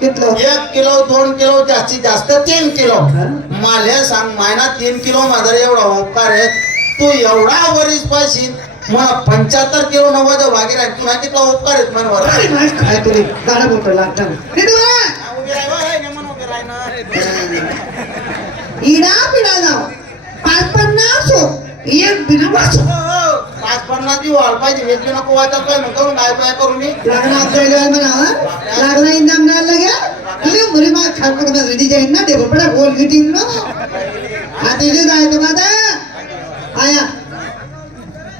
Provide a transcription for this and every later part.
कितलं? एक किलो दोन किलो जास्तीत जास्त तीन किलो? मला सांग महिना तीन किलो माझा एवढा उपकार आहे. तू एवढा वरीस पाहिजे मला पंच्याहत्तर किलो नव्वद भागी राहील तुला कितला उपकार आहेत मनवर काय तरी. गाणं बोलतो लागतं. इडा पिडा जाव पाच पन्नास हो. एक बिना वाचो पाच पन्नास दिवस व्हायला पाहिजे. वेगळी नको वाटत काय मग करून काय काय करू मी. लागणं आपल्या जेव्हा म्हणा लागणं इंदाम नाही लगे अरे मुली मा खाल पर बस रेडी जाईन ना पडा गोल गिटिंग नो? आता इथे जायचं माझा आया.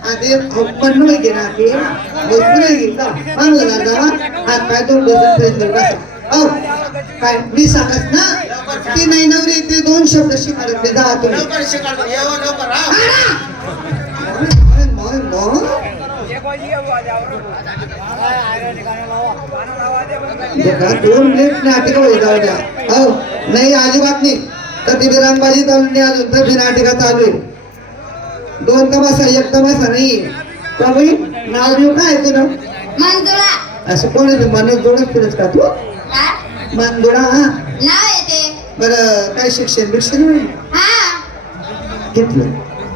आता पण नाही गेला की भरपूर गेला मानलं ना. जावा हात पाय दोन बसून फ्रेंड बसा औ काय मी सांगत ना ती नाही नवरी ते दोन शब्द शिकायला ते जा तुम्ही. लवकर हो, लवकर हा. नाही अजिबात नाही. तर ती विरांगबाजी चालू नाही अजून तर नाटिका चालू आहे. दोन तमासा एक तमासा नाही. प्रभू नाव देऊ काय तुला असं कोण आहे मन जोडच फिरत का तू? हा? मनदुडा हा? येते बरं काय शिक्षण बिक्षण हा. घेतलं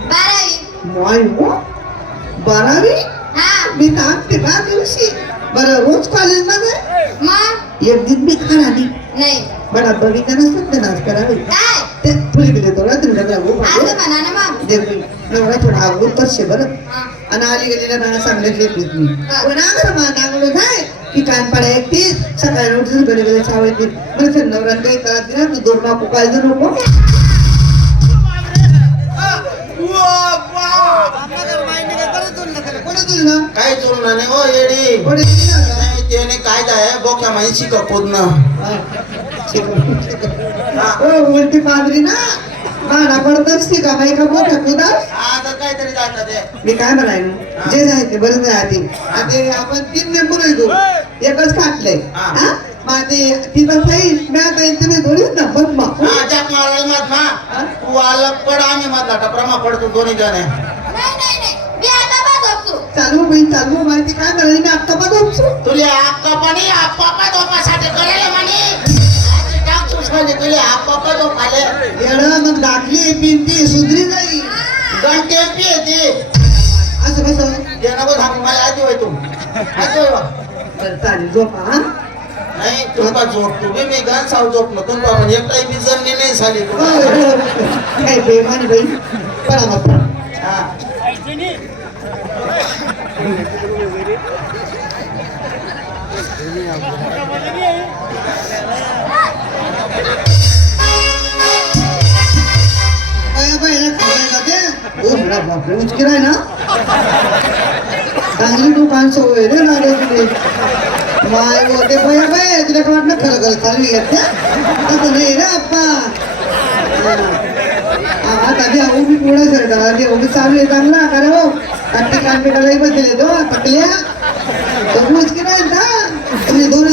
बारावी. मो बारावी? हा मी थांबते बा दिवशी. बरं रोज कॉलेजमध्ये मग? एक दिन मी खराली नाही. बडा बघितलं नसतं ते नाच करावी. काय? ते फुली गेले तो रात्री नका गो असं म्हणा ना मग. नवरा थोडा अगोदर तरशे बरं. हा. आणि आली गेलेल्या नाना सांगितले घेत मी पण अगर मा नांगलो काय? की कान पाड्या एकटीच. सकाळी उठून गडे गडे सावळती म्हणजे नवरा काही त्रास दिला. तू दोन बापू जर नको कोणी तुझं ना? काय चुलना नाही हो येडी. ना का? नाही त्याने काय जाय बोक्या माहिती शिका पूर्ण. ओ, उलटी पादरी ना? भाडा पडत असते का? बाई का मोठा आता काहीतरी जातं ते. मी काय म्हणायलो जे जायचे बरं जाय आता आपण तीन मेंबर येतो एकच खाटलंय. हा. हा? मग ते तिथं आहे तुम्ही थोडीच ना बघ मग हा जाक मारला मत ना तू आला पड आम्ही मधला टपरा पडतो दोन्ही जण नाही नाही नाही मी आता बघ तू चालू बाई चालू माहिती काय म्हणाली? मी आत्ता पण झोपसू तुले आक्का पाणी आप्पा दोपासाठी करायला म्हणे. तुले आप्पा दोपाले येणं मग दाखली पिंती सुधरी नाही घंटे पी येते असं कसं ते नको सांगू मला आधी होय तू. आधी होय. बरं चालेल झोपा हा? नाही तुला झोपतो बी मी गान साव झोपलो पण एकटाही बी जमली नाही झाली. हो, तुला. काय बेमानी बाई. मग. हा. काय ना आहे ना चांगली दुकान सवय रे लाडे तुले माय बोलते बाया बाय तुला काय वाटलं खरं खरं चालू घेत आता नाही रे अप्पा आता बी अहो मी पुढे सर करा बी अहो चालू आहे चांगला का रे हो. हो काठी बसले तो पकल्या तो मुश्किल आहे ना तुम्ही दोन